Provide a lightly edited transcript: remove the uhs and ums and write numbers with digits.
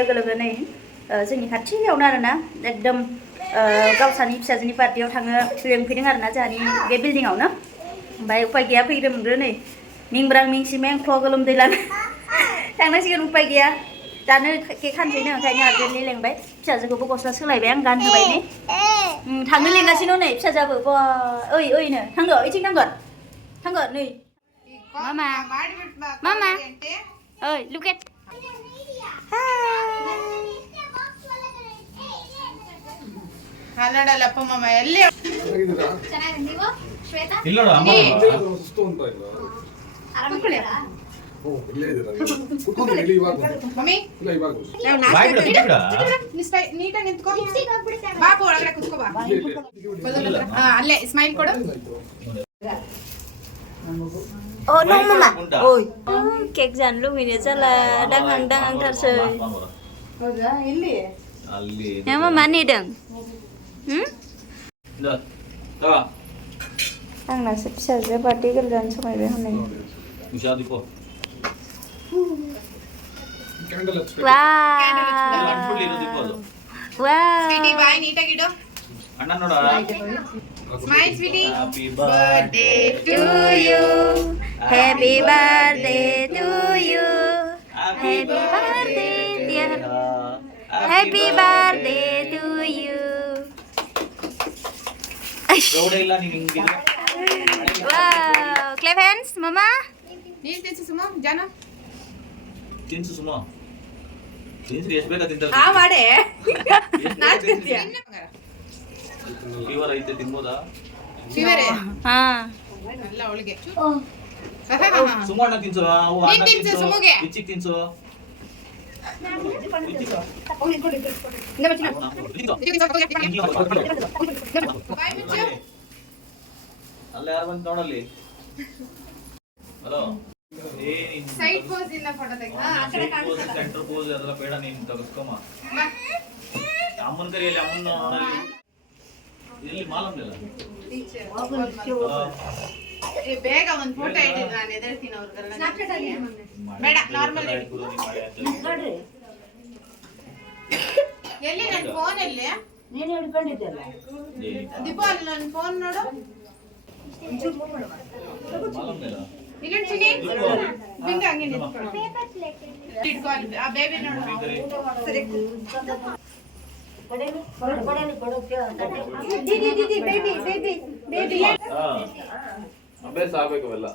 लोगो लोगो नै जोंनि खाथियावनो आरोना एकदम गावसानि फिसाजोनि पार्टियाव थांनो लेंफैदों आरोना जोंहानि बे बिल्डिंआवनो ओमफ्राय उपाय गैया फैग्रोमोनग्रो नै मिंब्रां मिंसि मेंख्ल' गोलोमदै लाना थांनांसिगोन उपाय गैया दानो केक हानसैनो ओंखायनो आर्जेन्टलि लेंबाय फिसाजोखौबो गस्ला सोलायबाय आं गानहोबाय नै थांनो लेंगासिनो नै फिसाजोआबो बा ओइ ओइनो थांगो ओइथिं थांगो नै मामा मामा ओइ look at ಕನ್ನಡಲ್ಲಪ್ಪ ಮಾಮ ಎಲ್ಲಿ ಚೆನ್ನಾಗಿದ್ದೀರಾ ಶ್ವೇತಾ ಇಲ್ಲೋಡ ಅಮ್ಮ ಸುಸ್ತು ಅಂತ ಇಲ್ಲ ಓ ಇಲ್ಲೇ ಇದ್ದೀರಾ ಕುತ್ಕೊಂಡು ಇಲ್ಲಿ ಇವಾಗ ಮಮ್ಮಿ ಇಲ್ಲ ಇವಾಗ ಬಾಯ್ ಬಿಡ ನೀಟಾಗಿ ನಿಂತ್ಕೋ ಬಾಪು ಒಳಗಡೆ ಕುತ್ಕೋ ಬಾ ಅಲ್ಲೇ ಸ್ಮೈಲ್ ಕೊಡು oh no mama oi cake jan lugine chala dangang tarsai ಹೌದಾ ಎಲ್ಲಿ ಅಲ್ಲಿ ya mama ni dang ತಗ आंना फिसाजो बार्थडे गोदान समायबाय हनै उषा दिपो ಕ್ಯಾಂಡಲ್ ಹಚ್ಚಿ ಸ್ವೀಟಿ ಬಾಯ್ ನೀಟಾಗಿ ಇಡು ಅಣ್ಣ ನೋಡ smile sweetie happy birthday to you happy birthday to you happy birthday dear happy birthday to you Gowda ಇಲ್ಲ ನೀನು ಹಿಂಗಿದ್ರೆ wow clap hands mama ನೀನ್ ತಿನ್ಸು ಸುಮ್ಮ ಜಾನ ತಿನ್ಸು ಸುಮ ತಿನ್ಸ್ರಿ ಎಷ್ಟು ಬೇಕಾ ತಿಂತ ಆ ಮಾಡೆ ನಾಚ್ತಿದ್ಯಾ ಫೀವರ್ ಐತೆ ತಿನ್ಬೋದಾ ಶಿವರೇ ha ಅಲ್ಲ ಅವಳಿಗೆ ಸುಮಣ್ಣ ತಿನ್ಸು ಅವು ನೀನ್ ಅಣ್ಣ ತಿನ್ಸು, ತಿನ್ಸು ಸುಮುಗೆ. ಬಿಚ್ಚಿಗೆ ತಿನ್ಸು ಬಾಯ್ ಮುಚ್ಚು ಅಲ್ಲ ಯಾರು ಬಂದು ನೋಡಲ್ಲಿ ಹಲೋ ಸೈಡ್ ಪೋಸ್ ಇಂದ ಫೋಟೋ ತೆಗಿ ಆ ಕಡೆ ಕಾಣಿಸಲ್ಲ ಸೆಂಟರ್ ಪೋಸ್ ಅದೆಲ್ಲ ಬೇಡ ನೀನು ತಗಸ್ಕೊಮ್ಮ ಬಾ ಅಮ್ಮನ ಕರಿಯಲ್ಲಿ ಅಮ್ಮನ ನೋಡಲ್ಲಿ ಎಲ್ಲಿ ಮಾಲಂಗಿಲ್ಲ ಬೇಗ ಒಂದು ಫೋಟೋ ಇಡಿ ನಾನು ಎದುರ್ತೀನಿ ಅವ್ರಿಗೆಲ್ಲ ಬೇಡ ನಾರ್ಮಲ್ ಎಲ್ಲಿ ನನ್ನ ಫೋನ್ ಎಲ್ಲಿ ನೀನು ಹಿಡ್ಕೊಂಡಿದ್ದಲ್ಲ ದೀಪ ಅಲ್ಲಿ ನನ್ನ ಫೋನ್ ನೋಡು ಮಾಲಂಗಿಲ್ಲ ಇಲ್ಲಿ ಚಿನಿ ಬಿಂಗ ಹಂಗೆ ನಿಂತ್ಕೊಳ್ಳು ಇಟ್ಕೋ ಅಲ್ಲಿ ಆ ಬೇಬಿ ನೋಡು ಸರಿ ಅಭ್ಯಾಸ ಆಗ್ಬೇಕು ಅವೆಲ್ಲ